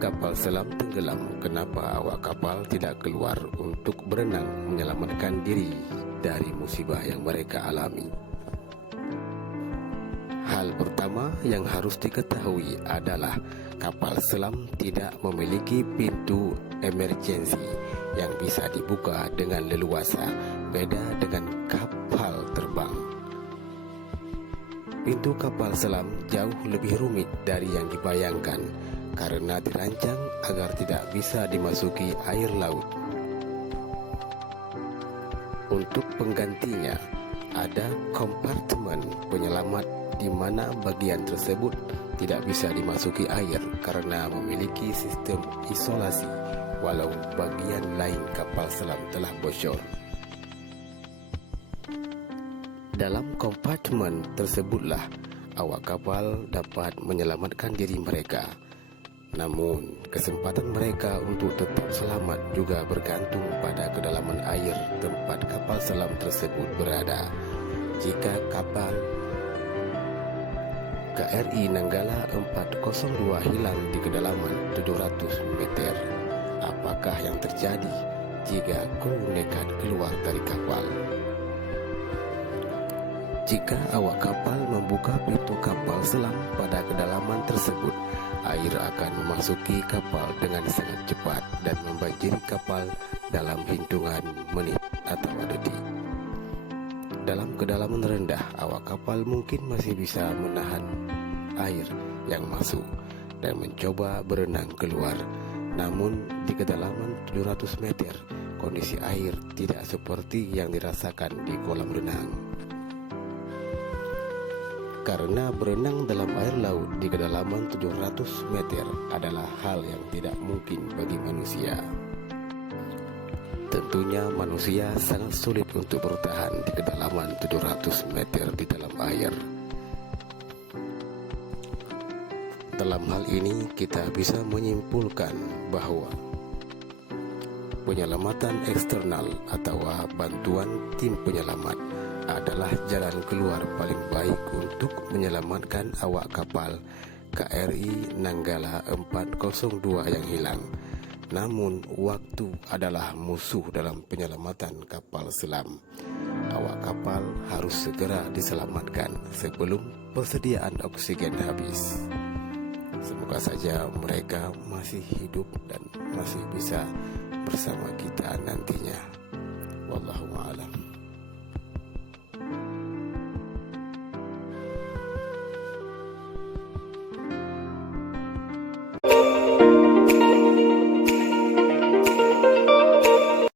kapal selam tenggelam, kenapa awak kapal tidak keluar untuk berenang menyelamatkan diri dari musibah yang mereka alami? Hal pertama yang harus diketahui adalah kapal selam tidak memiliki pintu emergensi yang bisa dibuka dengan leluasa, beda dengan kapal terbang. Pintu kapal selam jauh lebih rumit dari yang dibayangkan karena dirancang agar tidak bisa dimasuki air laut. Untuk penggantinya, ada kompartemen penyelamat di mana bagian tersebut tidak bisa dimasuki air karena memiliki sistem isolasi, walau bagian lain kapal selam telah bocor. Dalam kompartemen tersebutlah awak kapal dapat menyelamatkan diri mereka. Namun, kesempatan mereka untuk tetap selamat juga bergantung pada kedalaman air tempat kapal selam tersebut berada. Jika kapal KRI Nanggala 402 hilang di kedalaman 700 meter, apakah yang terjadi jika kru nekat keluar dari kapal? Jika awak kapal membuka pintu kapal selam pada kedalaman tersebut, air akan memasuki kapal dengan sangat cepat dan membanjiri kapal dalam hitungan menit atau detik. Dalam kedalaman rendah, awak kapal mungkin masih bisa menahan air yang masuk dan mencoba berenang keluar. Namun di kedalaman 700 meter, kondisi air tidak seperti yang dirasakan di kolam renang. Karena berenang dalam air laut di kedalaman 700 meter adalah hal yang tidak mungkin bagi manusia. Tentunya manusia sangat sulit untuk bertahan di kedalaman 700 meter di dalam air. Dalam hal ini kita bisa menyimpulkan bahwa penyelamatan eksternal atau bantuan tim penyelamat adalah jalan keluar paling baik untuk menyelamatkan awak kapal KRI Nanggala 402 yang hilang. Namun, waktu adalah musuh dalam penyelamatan kapal selam. Awak kapal harus segera diselamatkan sebelum persediaan oksigen habis. Semoga saja mereka masih hidup dan masih bisa bersama kita nantinya. Wallahu a'lam.